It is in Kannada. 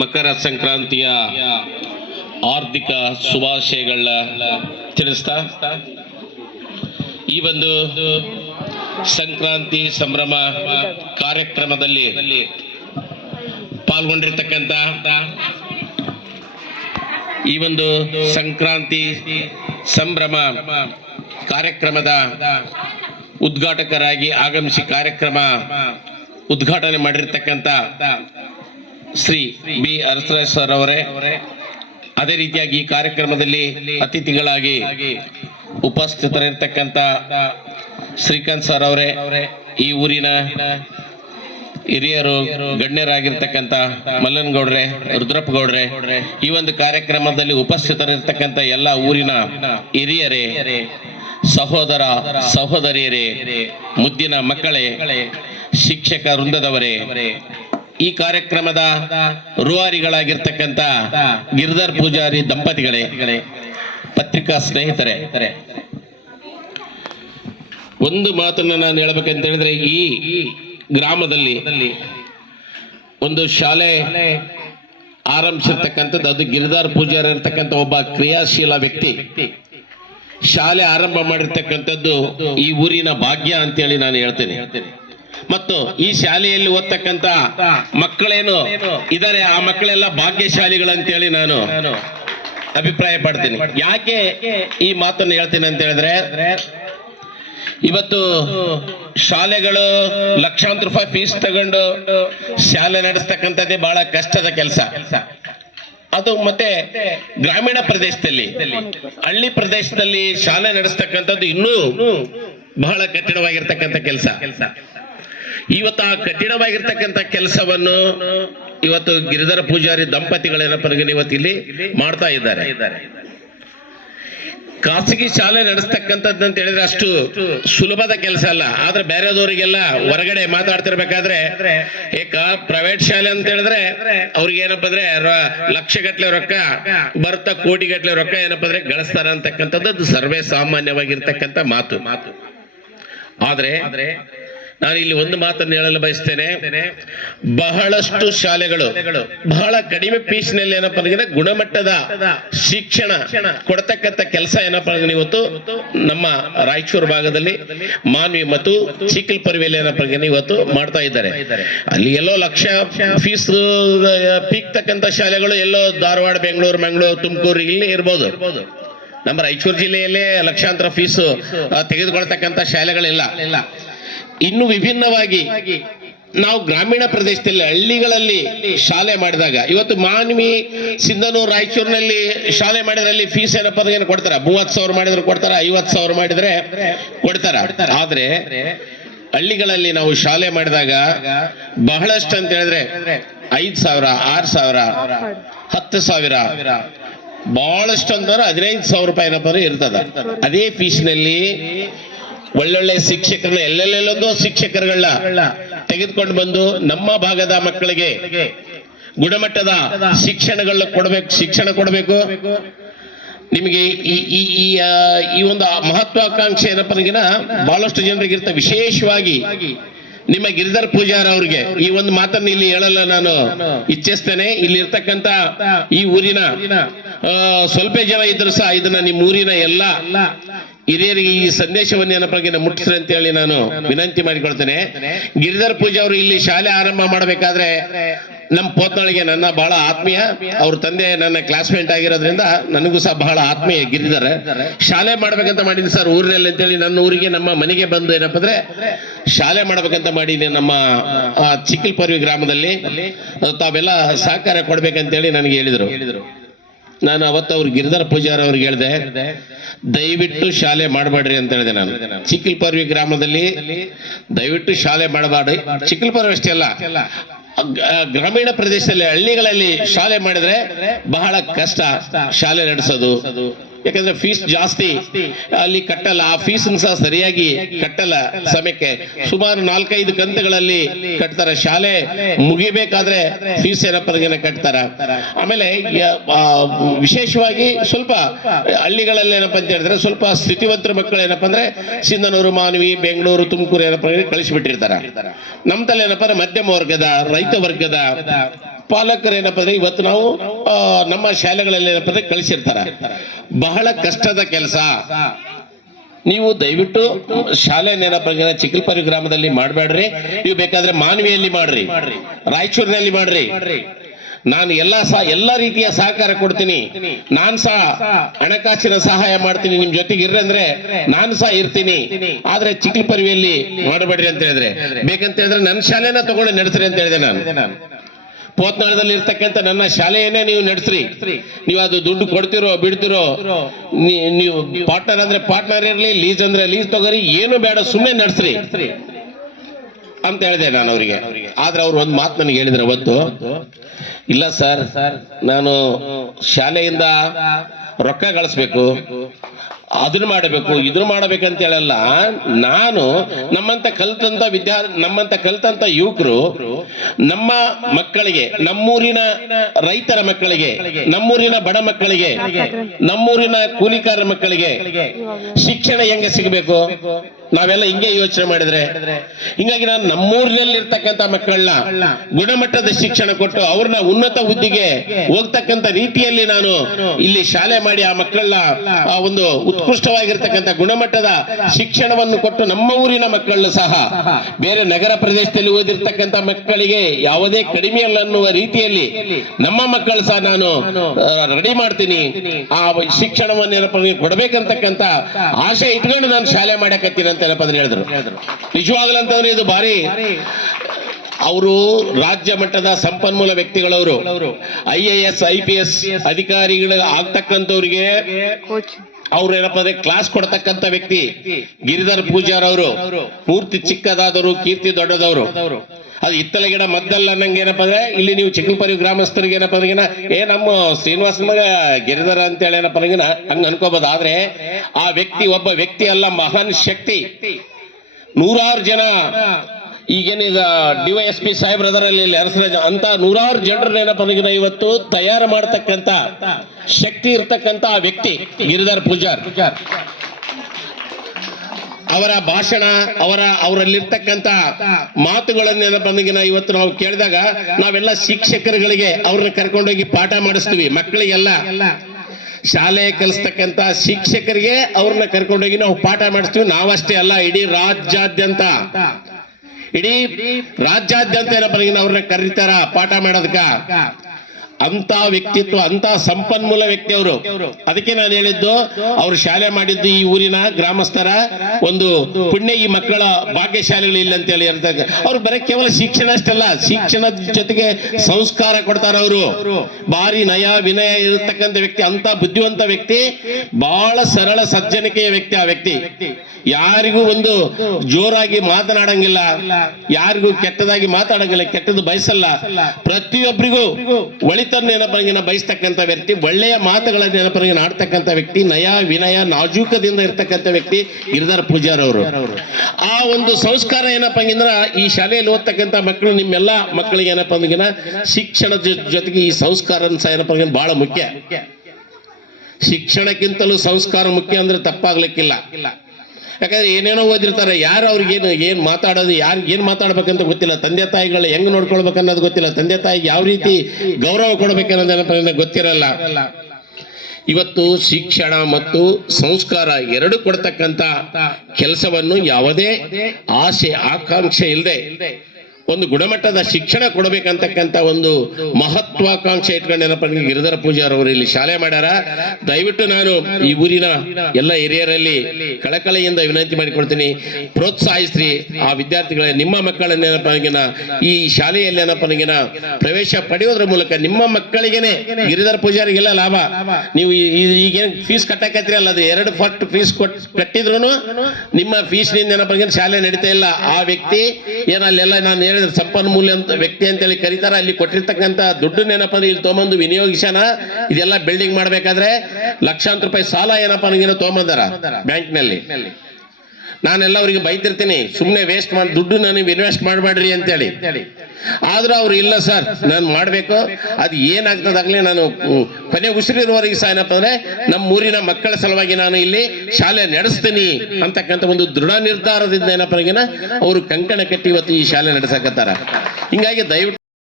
ಮಕರ ಸಂಕ್ರಾಂತಿಯ ಆರ್ಥಿಕ ಶುಭಾಶಯಗಳನ್ನ ತಿಳಿಸ್ತಾ ಈ ಒಂದು ಸಂಕ್ರಾಂತಿ ಸಂಭ್ರಮ ಕಾರ್ಯಕ್ರಮದಲ್ಲಿ ಪಾಲ್ಗೊಂಡಿರ್ತಕ್ಕಂಥ ಈ ಒಂದು ಸಂಕ್ರಾಂತಿ ಸಂಭ್ರಮ ಕಾರ್ಯಕ್ರಮದ ಉದ್ಘಾಟಕರಾಗಿ ಆಗಮಿಸಿ ಕಾರ್ಯಕ್ರಮ ಉದ್ಘಾಟನೆ ಮಾಡಿರ್ತಕ್ಕಂಥ ಶ್ರೀ ಬಿ ಅರಸರಾಜ್ ಸರ್ ಅವರೇ, ಅದೇ ರೀತಿಯಾಗಿ ಈ ಕಾರ್ಯಕ್ರಮದಲ್ಲಿ ಅತಿಥಿಗಳಾಗಿ ಉಪಸ್ಥಿತರಿರ್ತಕ್ಕಂಥ ಶ್ರೀಕಾಂತ್ ಸರ್ ಅವರೇ, ಈ ಊರಿನ ಹಿರಿಯರು ಗಣ್ಯರಾಗಿರ್ತಕ್ಕಂಥ ಮಲ್ಲನಗೌಡ್ರೆ, ರುದ್ರಪ್ಪ ಗೌಡ್ರೆ, ಈ ಒಂದು ಕಾರ್ಯಕ್ರಮದಲ್ಲಿ ಉಪಸ್ಥಿತರಿರ್ತಕ್ಕಂಥ ಎಲ್ಲ ಊರಿನ ಹಿರಿಯರೇ, ಸಹೋದರ ಸಹೋದರಿಯರೇ, ಮುದ್ದಿನ ಮಕ್ಕಳೇ, ಶಿಕ್ಷಕ ವೃಂದದವರೇ, ಈ ಕಾರ್ಯಕ್ರಮದ ರೂವಾರಿಗಳಾಗಿರ್ತಕ್ಕಂಥ ಗಿರಿಧರ್ ಪೂಜಾರಿ ದಂಪತಿಗಳೇ, ಪತ್ರಿಕಾ ಸ್ನೇಹಿತರೆ, ಒಂದು ಮಾತನ್ನು ನಾನು ಹೇಳ್ಬೇಕಂತ ಹೇಳಿದ್ರೆ, ಈ ಗ್ರಾಮದಲ್ಲಿ ಒಂದು ಶಾಲೆ ಆರಂಭಿಸಿರ್ತಕ್ಕಂಥದ್ದು, ಅದು ಗಿರಿಧರ್ ಪೂಜಾರಿ ಇರ್ತಕ್ಕಂಥ ಒಬ್ಬ ಕ್ರಿಯಾಶೀಲ ವ್ಯಕ್ತಿ ಶಾಲೆ ಆರಂಭ ಮಾಡಿರ್ತಕ್ಕಂಥದ್ದು ಈ ಊರಿನ ಭಾಗ್ಯ ಅಂತೇಳಿ ನಾನು ಹೇಳ್ತೇನೆ. ಮತ್ತು ಈ ಶಾಲೆಯಲ್ಲಿ ಓದ್ತಕ್ಕಂಥ ಮಕ್ಕಳೇನು ಇದ್ದಾರೆ, ಆ ಮಕ್ಕಳೆಲ್ಲ ಭಾಗ್ಯಶಾಲಿಗಳಂತೇಳಿ ನಾನು ಅಭಿಪ್ರಾಯ ಪಡ್ತೀನಿ. ಯಾಕೆ ಈ ಮಾತನ್ನು ಹೇಳ್ತೀನಿ ಅಂತ ಹೇಳಿದ್ರೆ, ಇವತ್ತು ಶಾಲೆಗಳು ಲಕ್ಷಾಂತರ ರೂಪಾಯಿ ಫೀಸ್ ತಗೊಂಡು ಶಾಲೆ ನಡೆಸ್ತಕ್ಕಂಥದ್ದೇ ಬಹಳ ಕಷ್ಟದ ಕೆಲಸ. ಅದು ಮತ್ತೆ ಗ್ರಾಮೀಣ ಪ್ರದೇಶದಲ್ಲಿ, ಹಳ್ಳಿ ಪ್ರದೇಶದಲ್ಲಿ ಶಾಲೆ ನಡೆಸ್ತಕ್ಕಂಥದ್ದು ಇನ್ನೂ ಬಹಳ ಕಠಿಣವಾಗಿರ್ತಕ್ಕಂಥ ಕೆಲಸ. ಇವತ್ತು ಆ ಕಠಿಣವಾಗಿರ್ತಕ್ಕಂಥ ಕೆಲಸವನ್ನು ಇವತ್ತು ಗಿರಿಧರ ಪೂಜಾರಿ ದಂಪತಿಗಳೇನಪ್ಪ ಇವತ್ತು ಇಲ್ಲಿ ಮಾಡ್ತಾ ಇದ್ದಾರೆ. ಖಾಸಗಿ ಶಾಲೆ ನಡೆಸ್ತಕ್ಕಂಥದ್ದು ಅಂತ ಹೇಳಿದ್ರೆ ಅಷ್ಟು ಸುಲಭದ ಕೆಲಸ ಅಲ್ಲ. ಆದ್ರೆ ಬೇರೆದವರಿಗೆಲ್ಲ ಹೊರಗಡೆ ಮಾತಾಡ್ತಿರ್ಬೇಕಾದ್ರೆ, ಪ್ರೈವೇಟ್ ಶಾಲೆ ಅಂತ ಹೇಳಿದ್ರೆ ಅವ್ರಿಗೆ ಏನಪ್ಪ ಅಂದ್ರೆ ಲಕ್ಷಗಟ್ಲೆ ರೊಕ್ಕ ಬರ್ತಾ, ಕೋಟಿಗಟ್ಲೆ ರೊಕ್ಕ ಏನಪ್ಪ ಅಂದ್ರೆ ಗಳಿಸ್ತಾರ ಅಂತಕ್ಕಂಥದ್ದು ಅದು ಸರ್ವೇ ಸಾಮಾನ್ಯವಾಗಿರ್ತಕ್ಕಂಥ ಮಾತು. ಆದ್ರೆ ನಾನು ಇಲ್ಲಿ ಒಂದು ಮಾತನ್ನು ಹೇಳಲು ಬಯಸ್ತೇನೆ. ಬಹಳಷ್ಟು ಶಾಲೆಗಳು ಬಹಳ ಕಡಿಮೆ ಫೀಸ್ನಲ್ಲಿ ಏನಪ್ಪ ಅಂದ್ರೆ ಗುಣಮಟ್ಟದ ಶಿಕ್ಷಣ ಕೊಡ್ತಕ್ಕಂಥ ಕೆಲಸ ಏನಪ್ಪ ಅಂದ್ರೆ ಇವತ್ತು ನಮ್ಮ ರಾಯಚೂರು ಭಾಗದಲ್ಲಿ ಮಾನ್ವಿ ಮತ್ತು ಚಿಕ್ಕಲ್ಪರ್ವಿಯಲ್ಲಿ ಏನಪ್ಪ ಅಂದ್ರೆ ಇವತ್ತು ಮಾಡ್ತಾ ಇದ್ದಾರೆ. ಅಲ್ಲಿ ಎಲ್ಲೋ ಲಕ್ಷ ಫೀಸ್ ಪೀಕ್ತಕ್ಕಂಥ ಶಾಲೆಗಳು ಎಲ್ಲೋ ಧಾರವಾಡ, ಮಂಗಳೂರು, ತುಮಕೂರು ಇಲ್ಲಿ ಇರ್ಬೋದು. ನಮ್ಮ ರಾಯಚೂರು ಜಿಲ್ಲೆಯಲ್ಲೇ ಲಕ್ಷಾಂತರ ಫೀಸ್ ತೆಗೆದುಕೊಳ್ತಕ್ಕಂಥ ಶಾಲೆಗಳಿಲ್ಲ. ಇನ್ನು ವಿಭಿನ್ನವಾಗಿ ನಾವು ಗ್ರಾಮೀಣ ಪ್ರದೇಶದಲ್ಲಿ, ಹಳ್ಳಿಗಳಲ್ಲಿ ಶಾಲೆ ಮಾಡಿದಾಗ, ಇವತ್ತು ಮಾನ್ವಿ, ಸಿಂಧನೂರು, ರಾಯಚೂರಿನಲ್ಲಿ ಶಾಲೆ ಮಾಡಿದ್ರಲ್ಲಿ ಫೀಸ್ ಏನಪ್ಪ ಏನು ಕೊಡ್ತಾರ, 30,000 ಮಾಡಿದ್ರೆ ಕೊಡ್ತಾರ, 50,000 ಮಾಡಿದ್ರೆ ಕೊಡ್ತಾರ. ಆದ್ರೆ ಹಳ್ಳಿಗಳಲ್ಲಿ ನಾವು ಶಾಲೆ ಮಾಡಿದಾಗ ಬಹಳಷ್ಟು ಅಂತ ಹೇಳಿದ್ರೆ 5,000, 6,000, 10,000, ಬಹಳಷ್ಟು ಅಂತಂದ್ರೆ 15,000 ರೂಪಾಯಿ ಏನಪ್ಪ ಇರ್ತದ. ಅದೇ ಫೀಸ್ನಲ್ಲಿ ಒಳ್ಳೊಳ್ಳೆ ಶಿಕ್ಷಕರನ್ನ, ಎಲ್ಲೆಲ್ಲೆಲ್ಲೊಂದೋ ಶಿಕ್ಷಕರುಗಳನ್ನ ತೆಗೆದುಕೊಂಡು ಬಂದು ನಮ್ಮ ಭಾಗದ ಮಕ್ಕಳಿಗೆ ಗುಣಮಟ್ಟದ ಶಿಕ್ಷಣ ಕೊಡಬೇಕು. ನಿಮಗೆ ಈ ಒಂದು ಮಹತ್ವಾಕಾಂಕ್ಷೆ ಏನಪ್ಪ ಅಂದ್ರೆ ಬಹಳಷ್ಟು ಜನರಿಗೆ ಇರ್ತ. ವಿಶೇಷವಾಗಿ ನಿಮ್ಮ ಗಿರಿಧರ್ ಪೂಜಾರಿ ಅವ್ರಿಗೆ ಈ ಒಂದು ಮಾತನ್ನು ಇಲ್ಲಿ ಹೇಳಲ್ಲ ನಾನು ಇಚ್ಛಿಸ್ತೇನೆ. ಇಲ್ಲಿ ಇರ್ತಕ್ಕಂಥ ಈ ಊರಿನ ಸ್ವಲ್ಪ ಜನ ಇದ್ರು ಸಹ ಇದನ್ನ ನಿಮ್ಮ ಊರಿನ ಎಲ್ಲ ಹಿರಿಯರಿಗೆ ಈ ಸಂದೇಶವನ್ನು ಏನಪ್ಪ ಮುಟ್ಟಿಸ್ರಿ ಅಂತ ಹೇಳಿ ನಾನು ವಿನಂತಿ ಮಾಡಿಕೊಳ್ತೇನೆ. ಗಿರಿಧರ್ ಪೂಜಾ ಅವರು ಇಲ್ಲಿ ಶಾಲೆ ಆರಂಭ ಮಾಡಬೇಕಾದ್ರೆ ನಮ್ಮ ಪೋತ್ನಾಳಿಗೆ ನನ್ನ ಬಹಳ ಆತ್ಮೀಯ, ಅವ್ರ ತಂದೆ ನನ್ನ ಕ್ಲಾಸ್ಮೇಟ್ ಆಗಿರೋದ್ರಿಂದ ನನಗೂ ಸಹ ಬಹಳ ಆತ್ಮೀಯ. ಗಿರಿಧರ್ ಶಾಲೆ ಮಾಡ್ಬೇಕಂತ ಮಾಡಿದ್ದೀನಿ ಸರ್ ಊರಿನಲ್ಲಿ ಅಂತೇಳಿ ನನ್ನ ಊರಿಗೆ, ನಮ್ಮ ಮನೆಗೆ ಬಂದು ಏನಪ್ಪ ಅಂದ್ರೆ ಶಾಲೆ ಮಾಡ್ಬೇಕಂತ ಮಾಡಿದ್ದೀನಿ ನಮ್ಮ ಚಿಕ್ಕಲ್ಪರ್ವಿ ಗ್ರಾಮದಲ್ಲಿ. ತಾವೆಲ್ಲ ಸಹಕಾರ ಕೊಡ್ಬೇಕಂತೇಳಿ ನನಗೆ ಹೇಳಿದರು. ನಾನು ಅವತ್ತು ಅವ್ರು ಗಿರಿಧರ್ ಪೂಜಾರಿ ಅವ್ರಿಗೆ ಹೇಳಿದೆ, ದಯವಿಟ್ಟು ಶಾಲೆ ಮಾಡಬೇಡ್ರಿ ಅಂತ ಹೇಳಿದೆ. ನಾನು ಚಿಕ್ಕಲ್ಪರ್ವಿ ಗ್ರಾಮದಲ್ಲಿ ದಯವಿಟ್ಟು ಶಾಲೆ ಮಾಡಬೇಡಿ. ಚಿಕ್ಕಲ್ಪರ್ವಿ ಅಷ್ಟೇ ಅಲ್ಲ, ಗ್ರಾಮೀಣ ಪ್ರದೇಶದಲ್ಲಿ, ಹಳ್ಳಿಗಳಲ್ಲಿ ಶಾಲೆ ಮಾಡಿದ್ರೆ ಬಹಳ ಕಷ್ಟ ಶಾಲೆ ನಡೆಸೋದು. ಯಾಕಂದ್ರೆ ಫೀಸ್ ಜಾಸ್ತಿ ಅಲ್ಲಿ ಕಟ್ಟಲ್ಲ, ಆ ಫೀಸ್ ಸಹ ಸರಿಯಾಗಿ ಕಟ್ಟಲ್ಲ ಸಮಯಕ್ಕೆ. ಸುಮಾರು 4-5 ಕಂತುಗಳಲ್ಲಿ ಕಟ್ತಾರೆ. ಶಾಲೆ ಮುಗಿಬೇಕಾದ್ರೆ ಫೀಸ್ ಏನಪ್ಪ ಕಟ್ತಾರ. ಆಮೇಲೆ ವಿಶೇಷವಾಗಿ ಸ್ವಲ್ಪ ಹಳ್ಳಿಗಳಲ್ಲಿ ಏನಪ್ಪ ಅಂತ ಹೇಳಿದ್ರೆ ಸ್ವಲ್ಪ ಸ್ಥಿತಿವಂತರ ಮಕ್ಕಳು ಏನಪ್ಪ ಅಂದ್ರೆ ಸಿಂಧನೂರು, ಮಾನ್ವಿ, ಬೆಂಗಳೂರು, ತುಮಕೂರು ಏನಪ್ಪ ಕಳಿಸಿಬಿಟ್ಟಿರ್ತಾರ. ನಮ್ಮ ತಲೆ ಏನಪ್ಪ ಅಂದ್ರೆ ಮಧ್ಯಮ ವರ್ಗದ, ರೈತ ವರ್ಗದ ಪಾಲಕರು ಏನಪ್ಪ ಅಂದ್ರೆ ಇವತ್ತು ನಾವು ನಮ್ಮ ಶಾಲೆಗಳಲ್ಲಿ ಏನಪ್ಪ ಅಂದ್ರೆ ಕಳಿಸಿರ್ತಾರ. ಬಹಳ ಕಷ್ಟದ ಕೆಲಸ. ನೀವು ದಯವಿಟ್ಟು ಶಾಲೆ ಏನಪ್ಪ ಚಿಕ್ಕಲ್ಪರಿ ಗ್ರಾಮದಲ್ಲಿ ಮಾಡಬೇಡ್ರಿ. ನೀವು ಬೇಕಾದ್ರೆ ಮಾನ್ವಿಯಲ್ಲಿ ಮಾಡ್ರಿ, ರಾಯಚೂರಿನಲ್ಲಿ ಮಾಡ್ರಿ. ನಾನು ಎಲ್ಲ ರೀತಿಯ ಸಹಕಾರ ಕೊಡ್ತೀನಿ. ನಾನ್ ಸಹ ಹಣಕಾಸಿನ ಸಹಾಯ ಮಾಡ್ತೀನಿ. ನಿಮ್ ಜೊತೆಗೆ ಇರ್ರಿ ಅಂದ್ರೆ ನಾನು ಸಹ ಇರ್ತೀನಿ. ಆದ್ರೆ ಚಿಕ್ಕಲ್ಪರಿಯಲ್ಲಿ ಮಾಡಬೇಡ್ರಿ ಅಂತ ಹೇಳಿದ್ರೆ, ಬೇಕಂತ ಹೇಳಿದ್ರೆ ನನ್ನ ಶಾಲೆನ ತಗೊಂಡು ನಡೆಸ್ರಿ ಅಂತ ಹೇಳಿದೆ ನಾನು. ಪೋತ್ನಾಳದಲ್ಲಿ ಇರ್ತಕ್ಕಂಥ ನನ್ನ ಶಾಲೆಯನ್ನೇ ನೀವು ನಡೆಸ್ರಿ. ನೀವು ಅದು ದುಡ್ಡು ಕೊಡ್ತಿರೋ ಬಿಡ್ತಿರೋ, ನೀವು ಪಾರ್ಟ್ನರ್ ಅಂದ್ರೆ ಪಾರ್ಟ್ನರ್ ಇರ್ಲಿ, ಲೀಸ್ ಅಂದ್ರೆ ಲೀಸ್ ತಗೋರಿ, ಏನು ಬೇಡ, ಸುಮ್ಮನೆ ನಡೆಸ್ರಿ ಅಂತ ಹೇಳಿದೆ ನಾನು ಅವರಿಗೆ. ಆದ್ರೆ ಅವ್ರು ಒಂದು ಮಾತು ನನಗೆ ಹೇಳಿದ್ರು ಅವತ್ತು, ಇಲ್ಲ ಸರ್, ನಾನು ಶಾಲೆಯಿಂದ ರೊಕ್ಕ ಗಳಿಸ್ಬೇಕು, ಅದನ್ನ ಮಾಡಬೇಕು, ಇದನ್ನ ಮಾಡಬೇಕಂತ ಹೇಳಲ್ಲ. ನಾನು ನಮ್ಮಂತ ಕಲ್ತಂತ ಯುವಕರು ನಮ್ಮ ಮಕ್ಕಳಿಗೆ, ನಮ್ಮೂರಿನ ರೈತರ ಮಕ್ಕಳಿಗೆ, ನಮ್ಮೂರಿನ ಬಡ ಮಕ್ಕಳಿಗೆ, ನಮ್ಮೂರಿನ ಕೂಲಿಕಾರ ಮಕ್ಕಳಿಗೆ ಶಿಕ್ಷಣ ಹೆಂಗೆ ಸಿಗಬೇಕು, ನಾವೆಲ್ಲ ಹಿಂಗೆ ಯೋಚನೆ ಮಾಡಿದ್ರೆ. ಹಿಂಗಾಗಿ ನಾನು ನಮ್ಮೂರಿನಲ್ಲಿ ಇರ್ತಕ್ಕಂಥ ಮಕ್ಕಳನ್ನ ಗುಣಮಟ್ಟದ ಶಿಕ್ಷಣ ಕೊಟ್ಟು ಅವ್ರನ್ನ ಉನ್ನತ ಹುದ್ದೆಗೆ ಹೋಗ್ತಕ್ಕಂಥ ರೀತಿಯಲ್ಲಿ ನಾನು ಇಲ್ಲಿ ಶಾಲೆ ಮಾಡಿ ಆ ಮಕ್ಕಳನ್ನ ಒಂದು ಉತ್ಕೃಷ್ಟವಾಗಿರ್ತಕ್ಕಂಥ ಗುಣಮಟ್ಟದ ಶಿಕ್ಷಣವನ್ನು ಕೊಟ್ಟು ನಮ್ಮ ಊರಿನ ಮಕ್ಕಳನ್ನು ಸಹ ಬೇರೆ ನಗರ ಪ್ರದೇಶದಲ್ಲಿ ಓದಿರ್ತಕ್ಕಂಥ ಮಕ್ಕಳಿಗೆ ಯಾವುದೇ ಕಡಿಮೆ ಅಲ್ಲ ಅನ್ನುವ ರೀತಿಯಲ್ಲಿ ನಮ್ಮ ಮಕ್ಕಳು ಸಹ ನಾನು ರೆಡಿ ಮಾಡ್ತೀನಿ. ಆ ಶಿಕ್ಷಣವನ್ನು ಕೊಡಬೇಕಂತಕ್ಕಂಥ ಆಶೆ ಇಟ್ಕೊಂಡು ನಾನು ಶಾಲೆ ಮಾಡಕತ್ತೀನಿ ಅಂತ ಹೇಳಿದ್ರು. ನಿಜವಾಗ್ಲೂ ಅಂತಂದ್ರೆ ಇದು ಭಾರಿ, ಅವರು ರಾಜ್ಯ ಮಟ್ಟದ ಸಂಪನ್ಮೂಲ ವ್ಯಕ್ತಿಗಳವರು, IAS IPS ಅಧಿಕಾರಿಗಳು ಆಗ್ತಕ್ಕಂಥವ್ರಿಗೆ ಅವ್ರು ಏನಪ್ಪ ಅಂದ್ರೆ ಕ್ಲಾಸ್ ಕೊಡ್ತಕ್ಕಂಥ ವ್ಯಕ್ತಿ ಗಿರಿಧರ್ ಪೂಜಾರ್ ಅವರು. ಪೂರ್ತಿ ಚಿಕ್ಕದಾದವರು, ಕೀರ್ತಿ ದೊಡ್ಡದವರು. ಅದು ಇತ್ತಲ ಗಿಡ ಮದ್ದಲ್ಲ ಅನ್ನಂಗೆ ಏನಪ್ಪ ಅಂದ್ರೆ ಇಲ್ಲಿ ನೀವು ಚಿಕ್ಕಲ್ಪರಿ ಗ್ರಾಮಸ್ಥರಿಗೆ ಏನಪ್ಪ ಅಂದ್ರೆ ನಮ್ಮ ಶ್ರೀನಿವಾಸನ ಮಗ ಗಿರಿಧರ ಅಂತ ಹೇಳಿ ಏನಪ್ಪ ಅಂದ್ರೆ ಹಂಗ ಅನ್ಕೋಬಹುದು. ಆದ್ರೆ ಆ ವ್ಯಕ್ತಿ ಒಬ್ಬ ವ್ಯಕ್ತಿ ಅಲ್ಲ, ಮಹಾನ್ ಶಕ್ತಿ. ನೂರಾರು ಜನ, ಈಗೇನೀಗ DYSP ಸಾಹೇಬ್ರದರಲ್ಲಿ ಅಂತ ನೂರಾರು ಜನರನ್ನ ಏನಪ್ಪ ಅಂದ್ರೆ ಇವತ್ತು ತಯಾರು ಮಾಡತಕ್ಕಂತ ಶಕ್ತಿ ಇರ್ತಕ್ಕಂತ ವ್ಯಕ್ತಿ ಗಿರಿಧರ್ ಪೂಜಾರ್. ಅವರ ಭಾಷಣ, ಅವರಲ್ಲಿರ್ತಕ್ಕಂಥ ಮಾತುಗಳನ್ನು ಏನಪ್ಪ ಅಂದ್ರೆ ಇವತ್ತು ನಾವು ಕೇಳಿದಾಗ ನಾವೆಲ್ಲ ಶಿಕ್ಷಕರುಗಳಿಗೆ ಅವ್ರನ್ನ ಕರ್ಕೊಂಡೋಗಿ ಪಾಠ ಮಾಡಿಸ್ತೀವಿ. ಮಕ್ಕಳಿಗೆಲ್ಲ ಶಾಲೆ ಕಲಿಸ್ತಕ್ಕಂಥ ಶಿಕ್ಷಕರಿಗೆ ಅವ್ರನ್ನ ಕರ್ಕೊಂಡೋಗಿ ನಾವು ಪಾಠ ಮಾಡಿಸ್ತೀವಿ. ನಾವಷ್ಟೇ ಅಲ್ಲ, ಇಡೀ ರಾಜ್ಯಾದ್ಯಂತ ಏನಪ್ಪ ಅವ್ರನ್ನ ಕರೀತಾರ ಪಾಠ ಮಾಡೋದಕ್ಕ. ಅಂತ ವ್ಯಕ್ತಿತ್ವ, ಅಂತ ಸಂಪನ್ಮೂಲ ವ್ಯಕ್ತಿ ಅವರು. ಅದಕ್ಕೆ ನಾನು ಹೇಳಿದ್ದು, ಅವ್ರು ಶಾಲೆ ಮಾಡಿದ್ದು ಈ ಊರಿನ ಗ್ರಾಮಸ್ಥರ ಒಂದು ಪುಣ್ಯ. ಈ ಮಕ್ಕಳ ಭಾಗ್ಯ ಶಾಲೆಗಳು ಇಲ್ಲ ಅಂತ ಹೇಳಿ ಇರ್ತಾರೆ. ಅವ್ರು ಬರೀ ಕೇವಲ ಶಿಕ್ಷಣ ಅಷ್ಟಲ್ಲ, ಶಿಕ್ಷಣದ ಜೊತೆಗೆ ಸಂಸ್ಕಾರ ಕೊಡ್ತಾರ. ಅವರು ಭಾರಿ ನಯ ವಿನಯ ಇರತಕ್ಕಂಥ ವ್ಯಕ್ತಿ, ಅಂತ ಬುದ್ಧಿವಂತ ವ್ಯಕ್ತಿ, ಬಹಳ ಸರಳ ಸಜ್ಜನಿಕೆಯ ವ್ಯಕ್ತಿ. ಆ ವ್ಯಕ್ತಿ ಯಾರಿಗೂ ಒಂದು ಜೋರಾಗಿ ಮಾತನಾಡಂಗಿಲ್ಲ, ಯಾರಿಗೂ ಕೆಟ್ಟದಾಗಿ ಮಾತಾಡಂಗಿಲ್ಲ, ಕೆಟ್ಟದ್ದು ಬಯಸಲ್ಲ. ಪ್ರತಿಯೊಬ್ಬರಿಗೂ ಒಳಿತನ್ನು ಏನಪ್ಪ ಬಯಸ್ತಕ್ಕಂಥ ವ್ಯಕ್ತಿ, ಒಳ್ಳೆಯ ಮಾತುಗಳನ್ನು ಏನಪ್ಪ ಆಡ್ತಕ್ಕಂಥ ವ್ಯಕ್ತಿ, ನಯ ವಿನಯ ನಾಜೂಕದಿಂದ ಇರ್ತಕ್ಕಂಥ ವ್ಯಕ್ತಿ ಗಿರಿಧರ್ ಪೂಜಾರ್ ಅವರು. ಆ ಒಂದು ಸಂಸ್ಕಾರ ಏನಪ್ಪ ಅಂದ್ರೆ ಈ ಶಾಲೆಯಲ್ಲಿ ಓದ್ತಕ್ಕಂಥ ಮಕ್ಕಳು, ನಿಮ್ಮೆಲ್ಲ ಮಕ್ಕಳಿಗೆ ಏನಪ್ಪ ಅಂದ್ರೆ ಶಿಕ್ಷಣದ ಜೊತೆಗೆ ಈ ಸಂಸ್ಕಾರ ಸಹ ಏನಪ್ಪ ಬಹಳ ಮುಖ್ಯ. ಶಿಕ್ಷಣಕ್ಕಿಂತಲೂ ಸಂಸ್ಕಾರ ಮುಖ್ಯ ಅಂದ್ರೆ ತಪ್ಪಾಗ್ಲಿಕ್ಕಿಲ್ಲ. ಯಾಕಂದ್ರೆ ಏನೇನೋ ಓದಿರ್ತಾರೆ, ಯಾರು ಅವ್ರಿಗೇನು ಏನ್ ಮಾತಾಡೋದು, ಯಾರಿಗೆ ಏನ್ ಮಾತಾಡ್ಬೇಕಂತ ಗೊತ್ತಿಲ್ಲ. ತಂದೆ ತಾಯಿಗಳು ಹೆಂಗ್ ನೋಡ್ಕೊಳ್ಬೇಕನ್ನೋದು ಗೊತ್ತಿಲ್ಲ. ತಂದೆ ತಾಯಿಗೆ ಯಾವ ರೀತಿ ಗೌರವ ಕೊಡ್ಬೇಕನ್ನೋದೇನಪ್ಪ ಗೊತ್ತಿರಲ್ಲ. ಇವತ್ತು ಶಿಕ್ಷಣ ಮತ್ತು ಸಂಸ್ಕಾರ ಎರಡು ಕೊಡ್ತಕ್ಕಂಥ ಕೆಲಸವನ್ನು ಯಾವುದೇ ಆಸೆ ಆಕಾಂಕ್ಷೆ ಇಲ್ಲದೆ ಒಂದು ಗುಣಮಟ್ಟದ ಶಿಕ್ಷಣ ಕೊಡಬೇಕಂತಕ್ಕಂಥ ಒಂದು ಮಹತ್ವಾಕಾಂಕ್ಷೆ ಇಟ್ಕೊಂಡು ಏನಪ್ಪ ಗಿರಿಧರ ಪೂಜಾರ್ ಅವರು ಇಲ್ಲಿ ಶಾಲೆ ಮಾಡ್ಯಾರ. ದಯವಿಟ್ಟು ನಾನು ಈ ಊರಿನ ಎಲ್ಲ ಹಿರಿಯರಲ್ಲಿ ಕಳಕಳಿಯಿಂದ ವಿನಂತಿ ಮಾಡಿಕೊಡ್ತೀನಿ, ಪ್ರೋತ್ಸಾಹಿಸ್ರಿ ಆ ವಿದ್ಯಾರ್ಥಿಗಳ ನಿಮ್ಮ ಮಕ್ಕಳನ್ನೇನಪ್ಪ ಈ ಶಾಲೆಯಲ್ಲಿ ಏನಪ್ಪ ಪ್ರವೇಶ ಪಡೆಯೋದ್ರ ಮೂಲಕ ನಿಮ್ಮ ಮಕ್ಕಳಿಗೆನೆ ಗಿರಿಧರ ಪೂಜಾರಿಗೆಲ್ಲ ಲಾಭ. ನೀವು ಈಗೇನು ಫೀಸ್ ಕಟ್ಟಕತ್ರಿ ಅಲ್ಲ, ಅದು 2 ಪಟ್ಟು ಫೀಸ್ ಕಟ್ಟಿದ್ರು ನಿಮ್ಮ ಫೀಸ್ ನಿಂದ ಏನಪ್ಪ ಶಾಲೆ ನಡೀತಾ ಇಲ್ಲ. ಆ ವ್ಯಕ್ತಿ ಏನಲ್ಲೆಲ್ಲ ನಾನು ಹೇಳಿದ್ರೆ ಸಂಪನ್ಮೂಲ ಅಂತ ವ್ಯಕ್ತಿ ಅಂತೇಳಿ ಕರೀತಾರೆ. ಅಲ್ಲಿ ಕೊಟ್ಟಿರ್ತಕ್ಕಂಥ ದುಡ್ಡನ್ನ ಏನಪ್ಪ ಅಂದ್ರೆ ಇಲ್ಲಿ ತೊಗೊಂಬಂದು ವಿನಿಯೋಗಿಸೋಣ. ಇದೆಲ್ಲ ಬಿಲ್ಡಿಂಗ್ ಮಾಡ್ಬೇಕಾದ್ರೆ ಲಕ್ಷಾಂತರ ರೂಪಾಯಿ ಸಾಲ ಏನಪ್ಪ ನನಗೇನೋ ತೊಗೊಂಬಂದಾರ ಬ್ಯಾಂಕ್ನಲ್ಲಿ. ನಾನೆಲ್ಲ ಅವ್ರಿಗೆ ಬೈತಿರ್ತೀನಿ, ಸುಮ್ಮನೆ ವೇಸ್ಟ್ ಮಾಡಿ ದುಡ್ಡು ನನಗೆ ಇನ್ವೆಸ್ಟ್ ಮಾಡಬೇಡ್ರಿ ಅಂತೇಳಿ. ಆದ್ರೂ ಅವ್ರು ಇಲ್ಲ ಸರ್ ನಾನು ಮಾಡಬೇಕು, ಅದು ಏನಾಗ್ತದಾಗ್ಲಿ ನಾನು ಕೊನೆ ಉಸಿರಿರುವವರೆಗೆ ಸಹ ಏನಪ್ಪ ಅಂದ್ರೆ ನಮ್ಮ ಊರಿನ ಮಕ್ಕಳ ಸಲುವಾಗಿ ನಾನು ಇಲ್ಲಿ ಶಾಲೆ ನಡೆಸ್ತೀನಿ ಅಂತಕ್ಕಂಥ ಒಂದು ದೃಢ ನಿರ್ಧಾರದಿಂದ ಏನಪ್ಪ ಅವರು ಕಂಕಣ ಕಟ್ಟಿ ಇವತ್ತು ಈ ಶಾಲೆ ನಡೆಸಕತ್ತಾರ. ಹಿಂಗಾಗಿ ದಯವಿಟ್ಟು